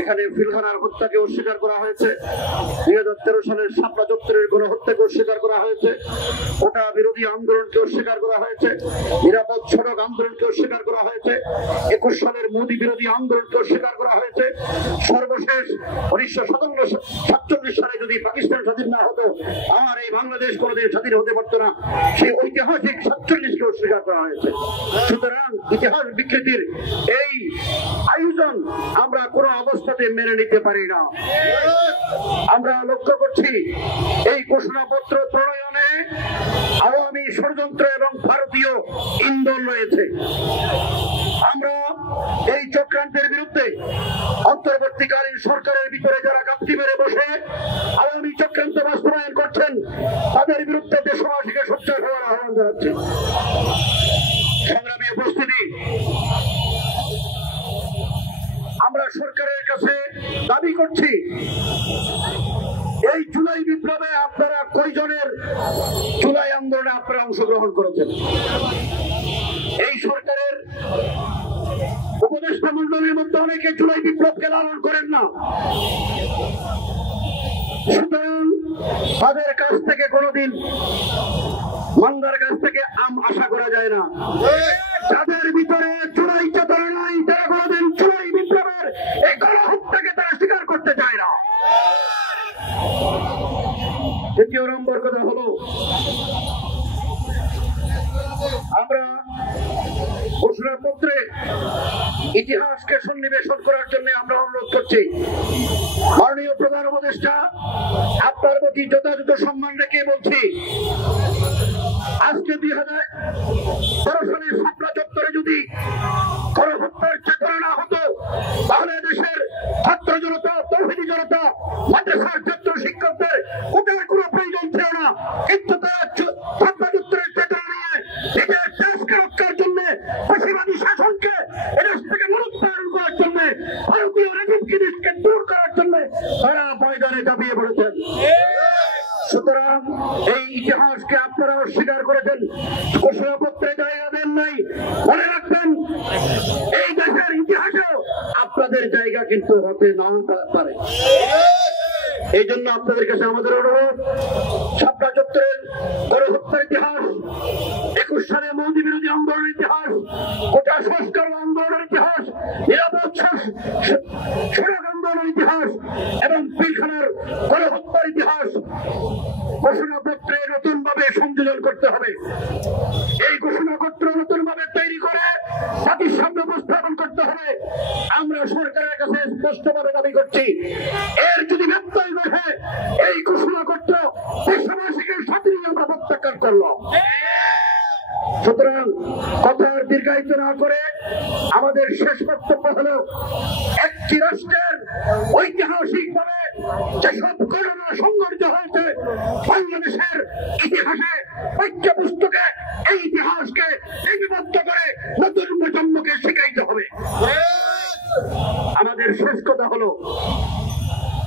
এখানে পিলখানার হত্যাকে অস্বীকার করা হয়েছে, 2013 সালের শাপলা চত্বরের গণহত্যাকে অস্বীকার করা হয়েছে, ওটা বিরোধী আন্দোলনকে অস্বীকার করা হয়েছে, নিরাপদ সড়ক আন্দোলনকে অস্বীকার করা হয়েছে, 21 সালের মোদী বিরোধী আন্দোলনকে অস্বীকার করা হয়েছে। সর্বশেষ 1947 সালে যদি পাকিস্তান স্বাধীন না হতো, আমার এই বাংলাদেশ কোনোদিন স্বাধীন হতে পারতো না, সেই ঐতিহাসিক 47কে অস্বীকার করা হয়েছে। সুতরাং ইতিহাস বিকৃতির এই আয়োজন আমরা কোনো অবস্থাতে মেনে নিতে পারি না। আমরা লক্ষ্য করছি এই ঘোষণাপত্র প্রণয়নে আওয়ামী ষড়যন্ত্র এবং ভারতীয় ইন্ধন রয়েছে। আমরা এই চক্রান্তের বিরুদ্ধে অন্তর্বর্তীকালীন সরকারের ভিতরে যারা গাপটি মেরে বসে আওয়ামী চক্রান্ত বাস্তবায়ন করছেন, তাদের বিরুদ্ধে দেশবাসীকে সোচ্চার হওয়ার আহ্বান জানাচ্ছি। সংগ্রামী উপস্থিতি, আমরা সরকারের কাছে দাবি করছি, এই জুলাই বিপ্লবে আপনারা কয়জনের জুলাই আন্দোলনে আপনারা অংশগ্রহণ করেছেন? এই সরকারের উপদেষ্টা মন্ডলীর মধ্যে অনেকে জুলাই বিপ্লবকে লালন করেন না। সুতরাং তাদের কাছ থেকে কোনোদিন মান্দার কাছ থেকে আশা করা যায় না। যাদের ভিতরে জুলাই চেতনা নাই, তারা কোনোদিন জুলাই বিপ্লবের এই গণহত্যাকে তারা স্বীকার করতে চায় না। দ্বিতীয় নম্বর কথা হলো, আমরা ঘোষণাপত্রে ইতিহাসকে সন্নিবেশন করার জন্য আমরা অনুরোধ করছি, মাননীয় প্রধান উপদেষ্টা, আপনার প্রতি যথাযথ সম্মান রেখে বলছি, আজকে 2012 সালের শাপলা চত্বরে যদি গণহত্যার চেতনা না হতো, তাহলে দেশের ছাত্র জনতা, তৌহিদি জনতা, মাদ্রাসার ছাত্র শিক্ষকদের ওটার কোনো প্রয়োজন ছিল না। কিন্তু তারা শাপলা চত্বরের চেতনা নিয়ে নিজের দেশকে রক্ষার জন্য, ফাঁসিবাদী শাসনকে এদেশ থেকে মনোত্পাদন করার জন্য, ভারতীয় রেজিমকে দেশকে দূর করার জন্য তারা ময়দানে ঝাঁপিয়ে পড়েছেন। সুতরাং এই ইতিহাসকে আপনারা অস্বীকার করেছেন, ঘোষণাপত্রে জায়গা দেন নাই। মনে রাখবেন, এই দেশের ইতিহাসেও আপনাদের জায়গা কিন্তু হতে নাও পারে। এই জন্য আপনাদের কাছে আমাদের অনুরোধ, শাপলা চত্বরের গণহত্যার ইতিহাস, 21 সালে মোদী বিরোধী আন্দোলনের ইতিহাস, কোটা সংস্কার আন্দোলনের ইতিহাস, নিরাপদ সড়ক আন্দোলনের ইতিহাস এবং পিলখানার গণহত্যার ইতিহাস ঘোষণাপত্রে নতুন ভাবে সংযোজন করতে হবে। এই ঘোষণাপত্র নতুন ভাবে তৈরি করে জাতির সামনে উপস্থাপন করতে হবে। আমরা সরকারের কাছে স্পষ্টভাবে দাবি করছি, এর যদি ব্যত্যয় ঘটে, এই ঘোষণাপত্র দেশবাসীকে সাথে নিয়ে আমরা প্রত্যাখ্যান করলাম। সুতরাং কথার দীর্ঘায়িত না করে আমাদের শেষ বক্তব্য হলো, একটি রাষ্ট্রের ঐতিহাসিক ভাবে যেসব ঘটনা সংঘটিত হয়েছে বাংলাদেশের ইতিহাসে, পাঠ্যপুস্তকে এই ইতিহাসকে লিপিবদ্ধ করে নতুন প্রজন্মকে শিখাইতে হবে। আমাদের শেষ কথা হলো,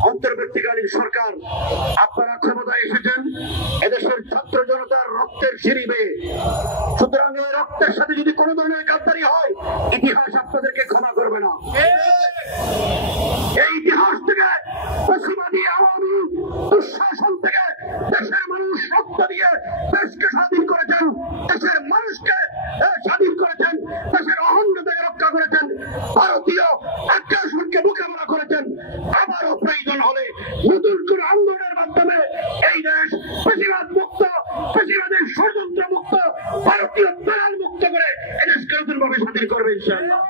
অন্তর্বর্তীকালীন সরকার, আপনারা ক্ষমতায় এসেছেন এদেশের ছাত্র জনতার রক্তের সিঁড়ি বেয়ে। সুতরাং এই রক্তের সাথে যদি কোনো ধরনের গাদ্দারি হয়, ইতিহাস আপনাদেরকে ক্ষমা করবে না। এই ইতিহাস থেকে, ফ্যাসিবাদী আওয়ামী দুঃশাসন থেকে দেশের মানুষ রক্ত দিয়ে দেশকে স্বাধীন করেছেন, দেশের মানুষকে স্বাধীন করেছেন, দেশের অখণ্ডতাকে রক্ষা করেছেন, ভারতীয় আগ্রাসনকে মোকাবিলা করেছেন। আবারও প্রয়োজন হলে নতুন কোন আন্দোলনের মাধ্যমে এই দেশ ফ্যাসিবাদ মুক্ত, ফ্যাসিবাদের ষড়যন্ত্র মুক্ত, ভারতীয় দালাল মুক্ত করে এদেশকে নতুনভাবে স্বাধীন করবে ইনশাআল্লাহ।